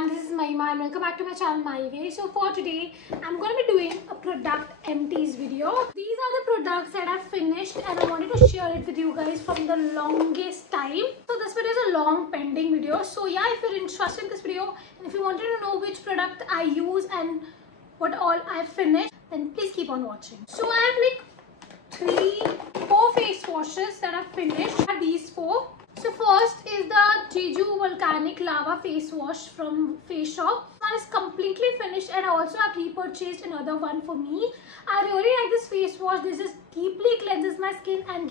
everyone, this is Mahima and welcome back to my channel My Way. So for today, I'm going to be doing a product empties video. These are the products that I've finished and I wanted to share it with you guys from the longest time. So this video is a long pending video. So yeah, if you're interested in this video and if you wanted to know which product I use and what all I've finished, then please keep on watching. So I have like 4 face washes that I've finished. These 4. So first is the Jeju Volcanic Lava Face Wash from Face Shop. This one is completely finished and I also have repurchased another one for me. I really like this face wash. This is deeply cleanses my skin and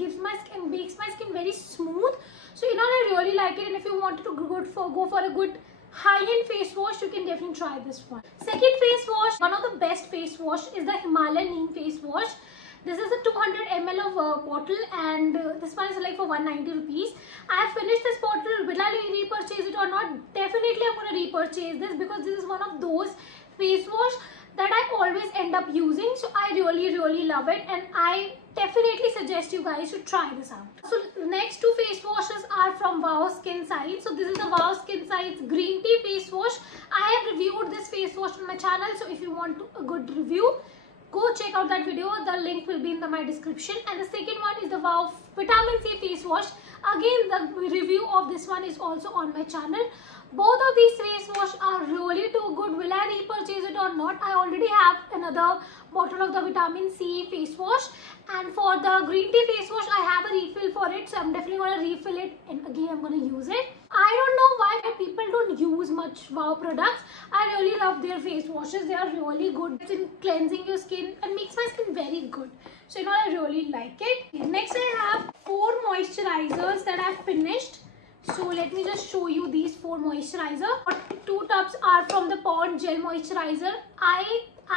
makes my skin very smooth. So you know, I really like it, and if you wanted to go for a good high-end face wash, you can definitely try this one. Second face wash, one of the best face wash is the Himalayan Neem Face Wash. This is a 200 ml of bottle and this one is like for 190 rupees. I have finished this bottle. Will I repurchase it or not? Definitely I'm going to repurchase this because this is one of those face wash that I always end up using. So I really love it and I definitely suggest you guys to try this out. So next 2 face washes are from Wow Skin Science. So this is the Wow Skin Science Green Tea Face Wash. I have reviewed this face wash on my channel. So if you want a good review, go check out that video. The link will be in my description. And the second one is the Wow Vitamin C Face Wash. Again, the review of this one is also on my channel. Both of these face wash are really too good. Will I repurchase it or not? I already have another bottle of the Vitamin C face wash. And for the green tea face wash, I have a refill for it. So I'm definitely going to refill it. And again, I'm going to use it. I don't know why people don't use much Wow products. I really love their face washes. They are really good in cleansing your skin and makes my skin very good. So you know, I really like it. Next, I have 4 moisturizers that I've finished. So let me just show you these 4 moisturizer. 2 tubs are from the Pond Gel Moisturizer. I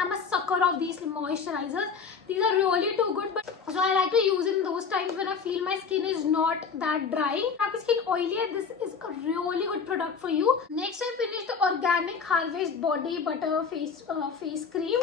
am a sucker of these moisturizers. These are really too good, but so I like to use in those times when I feel my skin is not that dry. If your skin oily, this is a really good product for you. Next, I finished the Organic Harvest Body Butter face cream.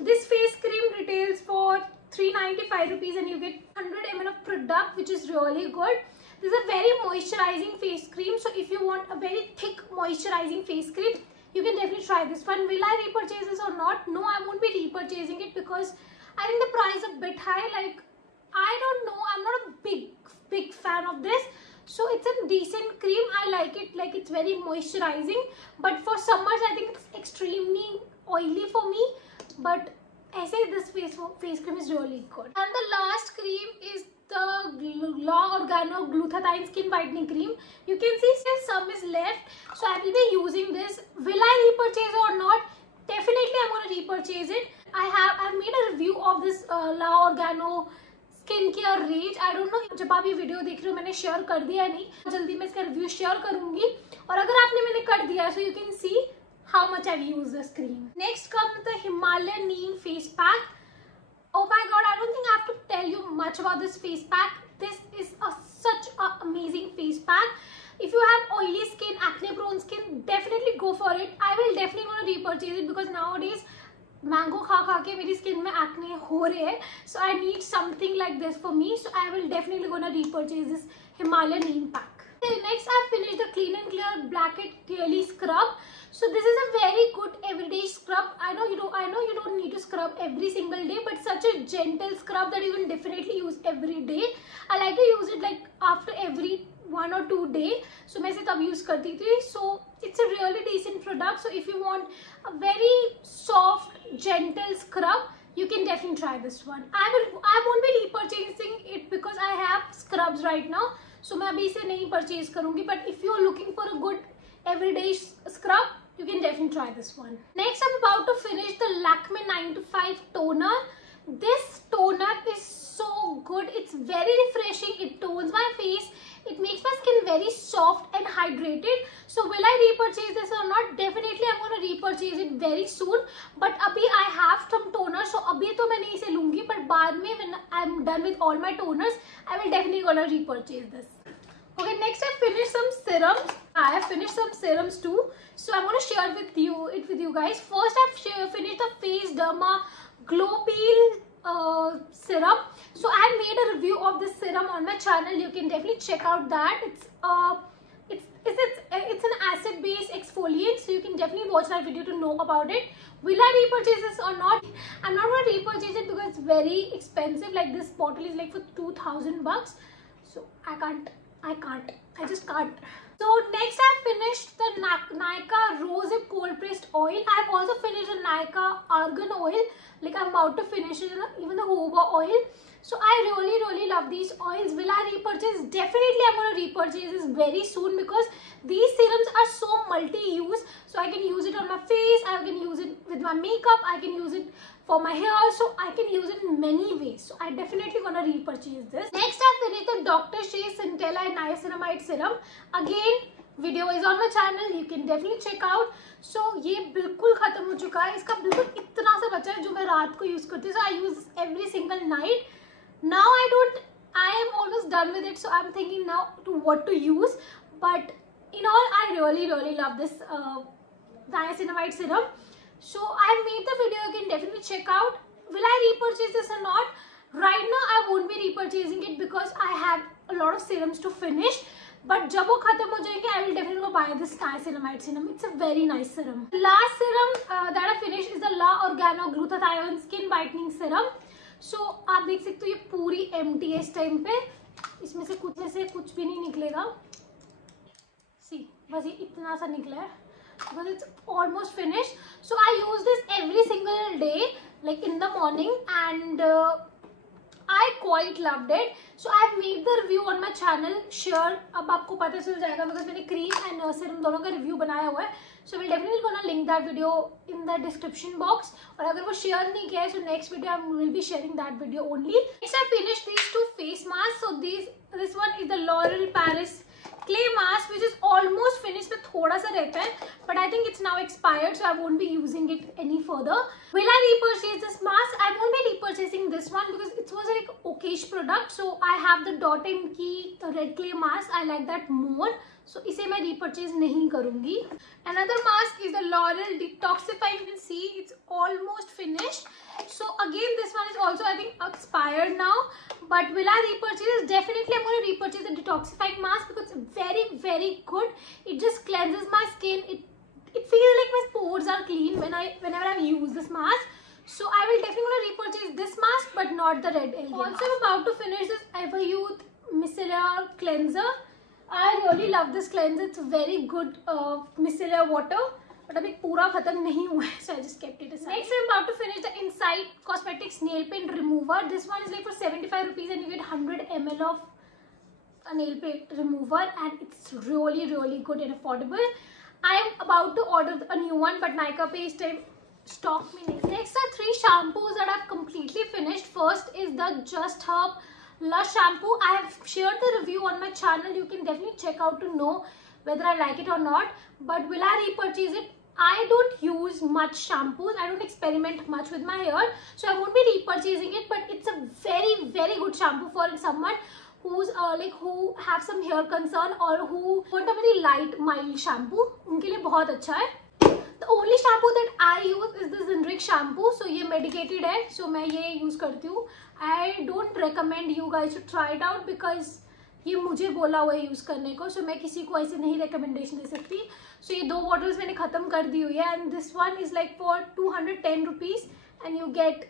This face cream retails for 395 rupees and you get 100 ml of product, which is really good. This is a very moisturizing face cream. So if you want a very thick moisturizing face cream, you can definitely try this one. Will I repurchase this or not? No, I won't be repurchasing it because I think the price is a bit high. Like, I don't know. I'm not a big fan of this. So it's a decent cream. I like it. Like, it's very moisturizing. But for summers, I think it's extremely oily for me. But I say this face cream is really good. And the last cream is the La Organo Glutathione Skin Whitening Cream. You can see still some is left. So I will be using this. Will I repurchase it or not? Definitely I'm going to repurchase it. I've made a review of this La Organo Skincare range. I don't know जब आप ये video देख रहे हो मैंने share कर दिया है नहीं, जल्दी मैं इसका रिव्यू शेयर करूंगी और अगर आपने मैंने कर दिया है so you can see how much I've used this cream. Next comes the Himalayan Neem Face Pack. Oh my god, I don't think I have to tell you much about this face pack. This is such an amazing face pack. If you have oily skin, acne prone skin, definitely go for it. I will definitely want to repurchase it because nowadays mango खा के मेरी skin में acne हो रहे हैं. So I need something like this for me. So I will definitely gonna repurchase this Himalayan Neem pack. Next, I finished the Clean and Clear Blackhead Daily Scrub. So this is a very good everyday scrub. I know you don't need to scrub every single day, but such a gentle scrub that you can definitely use every day. I like to use it like after every 1 or 2 days. So मैं इसे तब use करती थी. So it's a really decent product. So if you want a very soft, gentle scrub, you can definitely try this one. I won't be repurchasing it because I have scrubs right now. So मैं अभी इसे नहीं purchase करूँगी. But if you are looking for a good everyday scrub, you can definitely try this one. Next, I'm about to finish the Lakme 9 to 5 toner. This toner is so good. It's very refreshing. It tones my face. It makes my skin very soft and hydrated. So will I repurchase this or not? Definitely I'm going to repurchase it very soon. But abhi I have some toner. So abhi to main nahi se lungi. But baad mein when I'm done with all my toners, I will definitely going to repurchase this. Okay, next I finished some serums. I have finished some serums too. So I'm going to share it with you guys. First I've finished the Face Derma Glow Peel serum. So I made a review of this serum on my channel. You can definitely check out that. It's an acid based exfoliant, so you can definitely definitely watch that video to know about it. Will I repurchase this or not? I'm not going to repurchase it because it's very expensive. Like this bottle is like for 2,000 bucks. So I just can't. So next I've finished the Nykaa Rosehip cold pressed oil. I've also finished the Nykaa argan oil. Like I'm about to finish it, even the jojoba oil. So I really love these oils. Will I repurchase? Definitely I'm going to repurchase this very soon because these serums are so multi-use. So I can use it on my face, I can use it with my makeup, I can use it for my hair, so I can use it in many ways. So I definitely gonna repurchase this. Next I finished the Dr. Shea Centella Niacinamide Serum. Again, video is on my channel, you can definitely check out. So ये बिल्कुल खत्म हो चुका है. इसका बिल्कुल इतना सा बचा है जो मैं रात को यूज करती हूँ. So I use this every single night. Now I am almost done with it, so I'm thinking now to what to use. But in all, I really love this niacinamide serum. So I made the video, you can definitely check out. Will I repurchase this or not? Right now I won't be repurchasing it because I have a lot of serums to finish. But जब वो खत्म हो जाएंगे, I will definitely go buy this niacinamide serum. It's a very nice serum. The last serum that I finished is the La Organo Glutathione Skin Whitening Serum. So आप देख सकते हो ये पूरी empty है इस टाइम पे. इसमें से कुछ भी नहीं निकलेगा. See, बस ये इतना सा निकला है. But it's almost finished. So I use this every single day, like in the morning, and I quite loved it. So I've made the review on my channel. Sure, अब आपको पता चल जाएगा because मैंने cream and serum दोनों का review बनाया हुआ है. So we'll definitely gonna link that video in the description box. और अगर वो share नहीं किया है, so next video I will be sharing that video only. Next I finished these two face masks. So this one is the L'Oreal Paris clay mask, which is almost finished में थोड़ा सा रहता है, but I think it's now expired, so I won't be using it any further. Will I repurchase this mask? I won't be repurchasing this one because it was like okayish product. So I have the Dot & Key red clay mask. I like that more. So इसे मैं repurchase नहीं करूँगी. Another mask is the L'Oreal Detoxify. You can see it's almost finished. So again, this one is also I think expired now. But will I repurchase this? Definitely I'm going to repurchase the detoxifying mask because it's very good. It just cleanses my skin. It feels like my pores are clean whenever I use this mask. So I will definitely going to repurchase this mask, but not the red algae. Also, I'm about to finish this Everyuth Micellar Cleanser. I really love this cleanser. It's very good micellar water. But अभी पूरा खत्म नहीं हुआ है, so I just kept it aside. Next, I'm about to finish the Inside Cosmetics Nail Paint Remover. This one is like for 75 rupees and you get 100 ml of a nail paint remover, and it's really good and affordable. I am about to order a new one, but Nykaa पे इस time stock में नहीं. Next are 3 shampoos that I've completely finished. First is the Just Herb Lush shampoo. I have shared the review on my channel. You can definitely check out to know whether I like it or not. But will I repurchase it? I don't use much shampoos. I don't experiment much with my hair, so I won't be repurchasing it. But it's a very good shampoo for someone who's who have some hair concern or who want a very light mild shampoo. उनके लिए बहुत अच्छा है. The only shampoo that I use is the Zenrix shampoo. So ये medicated है, so मैं ये use करती हूँ. I don't recommend you guys to try it out because ये मुझे बोला हुआ है यूज करने को, सो मैं किसी को ऐसे नहीं रिकमेंडेशन दे सकती. सो ये 2 बॉटल्स मैंने खत्म कर दी हुई है, and this one is like for 210 rupees and you get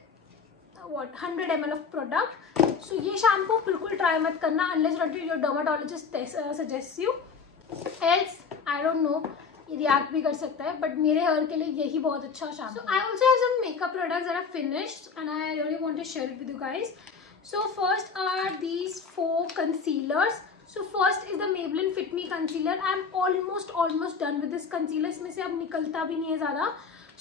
what 100 ml of product. So ये शैम्पू बिल्कुल ट्राई मत करना unless your dermatologist suggest you, else I don't know, ये रिएक्ट भी कर सकता है, बट मेरे हेयर के लिए यही बहुत अच्छा shampoo. I also have some makeup products that are finished and I really want to share it with you guys. So first are these 4 concealers. So first is the Maybelline Fit Me concealer. I'm almost done with this concealer. इसमें से अब निकलता भी नहीं है ज़्यादा.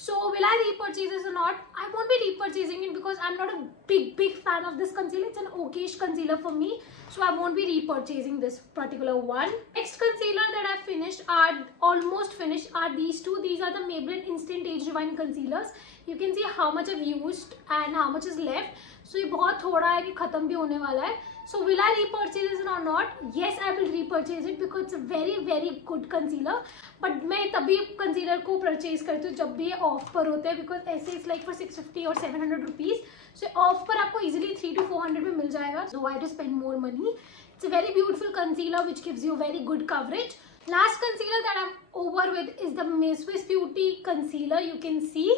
So will I repurchase this or not? I won't be repurchasing it because I'm not a big fan of this concealer. It's an okayish concealer for me, so I won't be repurchasing this particular one. Next concealer that I've finished are almost finished are these 2. These are the Maybelline Instant Age Rewind concealers. You can see how much I've used and how much is left. So ये बहुत थोड़ा है कि खत्म भी होने वाला है. So will I repurchase this or not? Yes, I will repurchase it because it's a very good concealer. But मैं तभी concealer को purchase करती हूँ जब भी ये ऑफ पर होते हैं, because ऐसे it's like for 650 or 700 rupees. So of पर आपको easily 300 to 400 में मिल जाएगा. So why to spend more money? It's a very beautiful concealer which gives you very good coverage. Last concealer that I'm over with is the Swiss Beauty concealer. You can see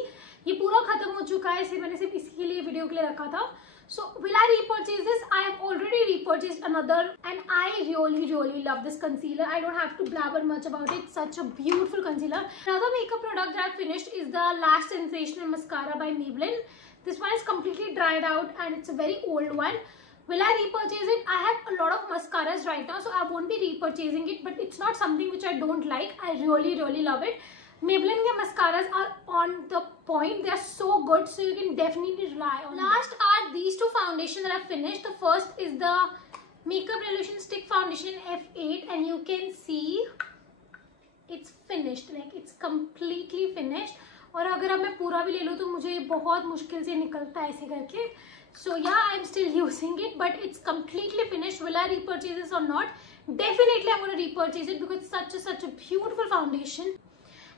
ये पूरा खत्म हो चुका है, इसे मैंने सिर्फ इसके लिए वीडियो के लिए रखा था. So will I repurchase this? I have already repurchased another and I really love this concealer. I don't have to blabber much about it. Such a beautiful concealer. Another makeup product that I finished is the Lash Sensational Mascara by Maybelline. This one is completely dried out and it's a very old one. Will I repurchase it? I have a lot of mascaras right now, so I won't be repurchasing it, but it's not something which I don't like. I really love it. Maybelline ke mascaras are on the point. They are so good, so you can definitely rely on them. Last are these two foundations that I finished. The first is the Makeup Revolution Stick Foundation in F8, and you can see it's finished. Like it's completely finished. और अगर अब मैं पूरा भी ले लूँ तो मुझे बहुत मुश्किल से निकलता है ऐसे करके. So yeah, I'm still using it, but it's completely finished. Will I repurchase this or not? Definitely I'm going to repurchase it because it's such a beautiful foundation.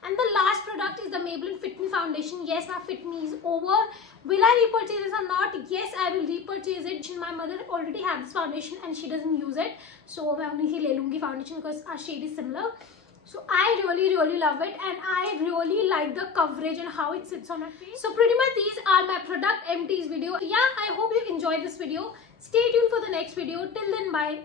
And the last product is the Maybelline Fit Me foundation. Yes, my Fit Me is over. Will I repurchase this or not? Yes, I will repurchase it. My mother already has this foundation and she doesn't use it. So मैं उन्हीं से ले लूँगी foundation because our shade is similar. So I really love it and I really like the coverage and how it sits on my face. So pretty much these are my product empties video. Yeah, I hope you enjoyed this video. Stay tuned for the next video. Till then, bye.